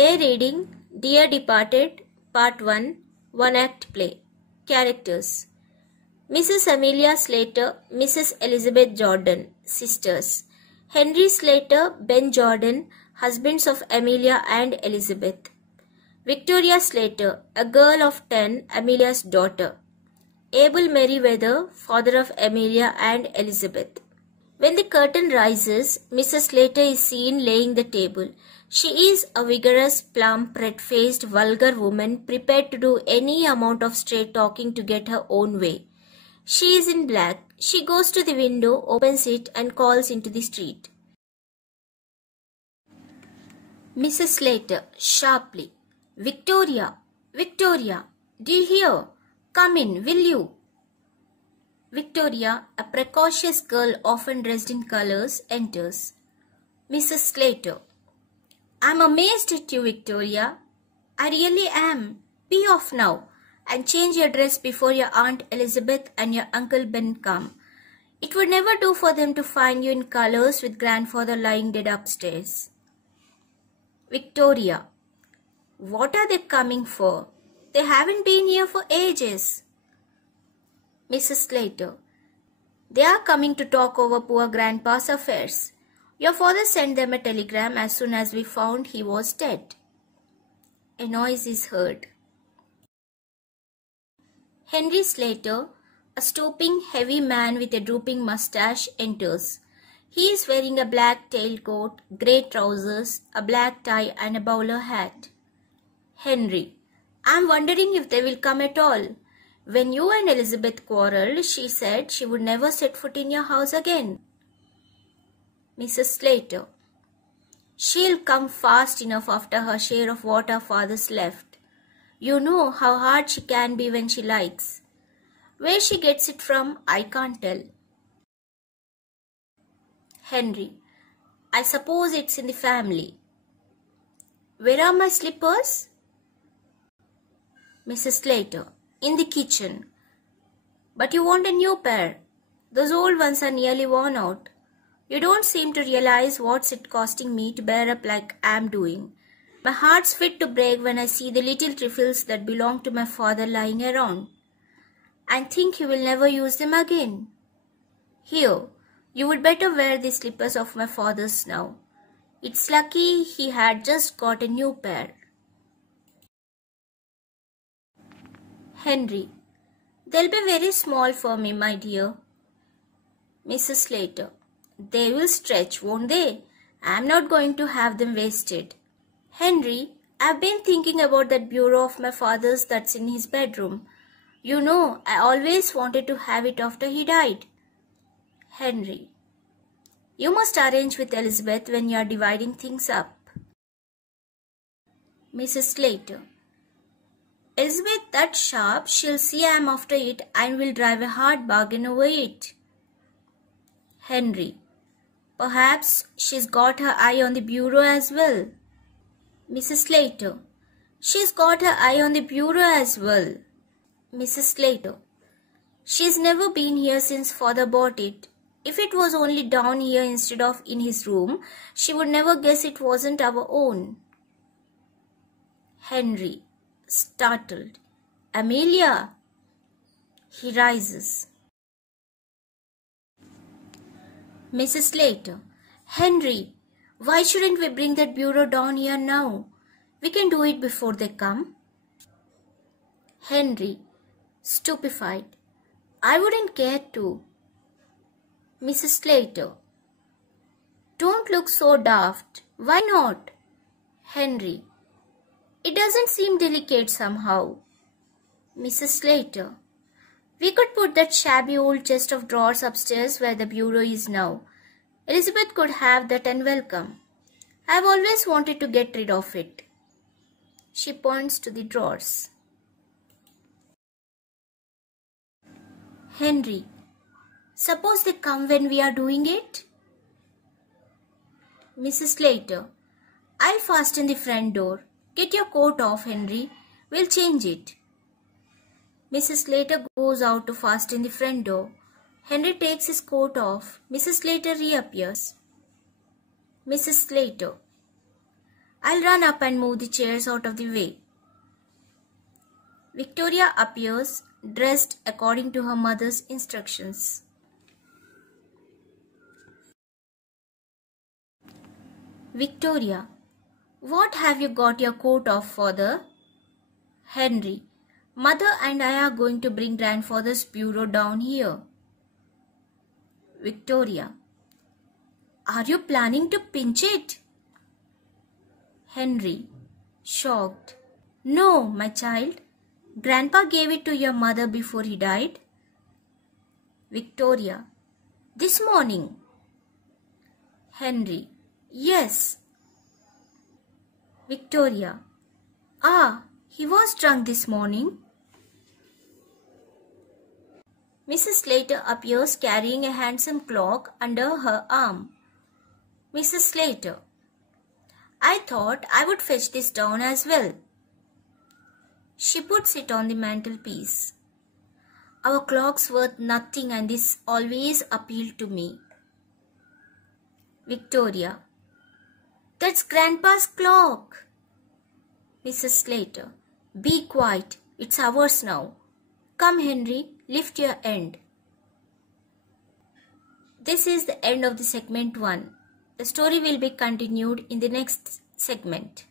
A reading, Dear Departed, Part 1, One-Act Play. Characters: Mrs. Amelia Slater, Mrs. Elizabeth Jordan, sisters. Henry Slater, Ben Jordan, husbands of Amelia and Elizabeth. Victoria Slater, a girl of 10, Amelia's daughter. Abel Merriweather, father of Amelia and Elizabeth. When the curtain rises, Mrs. Slater is seen laying the table. She is a vigorous, plump, red-faced, vulgar woman prepared to do any amount of straight talking to get her own way. She is in black. She goes to the window, opens it, and calls into the street. Mrs. Slater, sharply. Victoria, Victoria, do you hear? Come in, will you? Victoria, a precocious girl often dressed in colors, enters. Mrs. Slater, I'm amazed at you, Victoria. I really am. Be off now and change your dress before your Aunt Elizabeth and your Uncle Ben come. It would never do for them to find you in colors with grandfather lying dead upstairs. Victoria, what are they coming for? They haven't been here for ages. Mrs. Slater, they are coming to talk over poor grandpa's affairs. Your father sent them a telegram as soon as we found he was dead. A noise is heard. Henry Slater, a stooping, heavy man with a drooping mustache, enters. He is wearing a black tailcoat, grey trousers, a black tie and a bowler hat. Henry, I am wondering if they will come at all. When you and Elizabeth quarrelled, she said she would never set foot in your house again. Mrs. Slater, she'll come fast enough after her share of what her father's left. You know how hard she can be when she likes. Where she gets it from, I can't tell. Henry, I suppose it's in the family. Where are my slippers? Mrs. Slater, in the kitchen. But you want a new pair. Those old ones are nearly worn out. You don't seem to realize what's it costing me to bear up like I'm doing. My heart's fit to break when I see the little trifles that belong to my father lying around. And think he will never use them again. Here, you would better wear the slippers of my father's now. It's lucky he had just got a new pair. Henry, they'll be very small for me, my dear. Mrs. Slater, they will stretch, won't they? I'm not going to have them wasted. Henry, I've been thinking about that bureau of my father's that's in his bedroom. You know, I always wanted to have it after he died. Henry, you must arrange with Elizabeth when you are dividing things up. Mrs. Slater, Elizabeth that's sharp, she'll see I'm after it and will drive a hard bargain over it. Henry, perhaps she's got her eye on the bureau as well. Mrs. Slater, she's got her eye on the bureau as well. Mrs. Slater, she's never been here since father bought it. If it was only down here instead of in his room, she would never guess it wasn't our own. Henry, startled, Amelia. He rises. Mrs. Slater, Henry, why shouldn't we bring that bureau down here now? We can do it before they come. Henry, stupefied, I wouldn't care to. Mrs. Slater, don't look so daft. Why not? Henry, it doesn't seem delicate somehow. Mrs. Slater, we could put that shabby old chest of drawers upstairs where the bureau is now. Elizabeth could have that and welcome. I've always wanted to get rid of it. She points to the drawers. Henry, suppose they come when we are doing it? Mrs. Slater, I'll fasten the front door. Get your coat off, Henry. We'll change it. Mrs. Slater goes out to fasten the front door. Henry takes his coat off. Mrs. Slater reappears. Mrs. Slater, I'll run up and move the chairs out of the way. Victoria appears, dressed according to her mother's instructions. Victoria: What have you got your coat off, father? Henry: Mother and I are going to bring grandfather's bureau down here. Victoria: Are you planning to pinch it? Henry, shocked: No, my child. Grandpa gave it to your mother before he died. Victoria: This morning? Henry: Yes. Victoria: Ah, he was drunk this morning. Mrs. Slater appears carrying a handsome clock under her arm. Mrs. Slater: I thought I would fetch this down as well. She puts it on the mantelpiece. Our clock's worth nothing and this always appealed to me. Victoria: That's Grandpa's clock. Mrs. Slater: Be quiet, it's ours now. Come, Henry, lift your end. This is the end of the segment 1. The story will be continued in the next segment.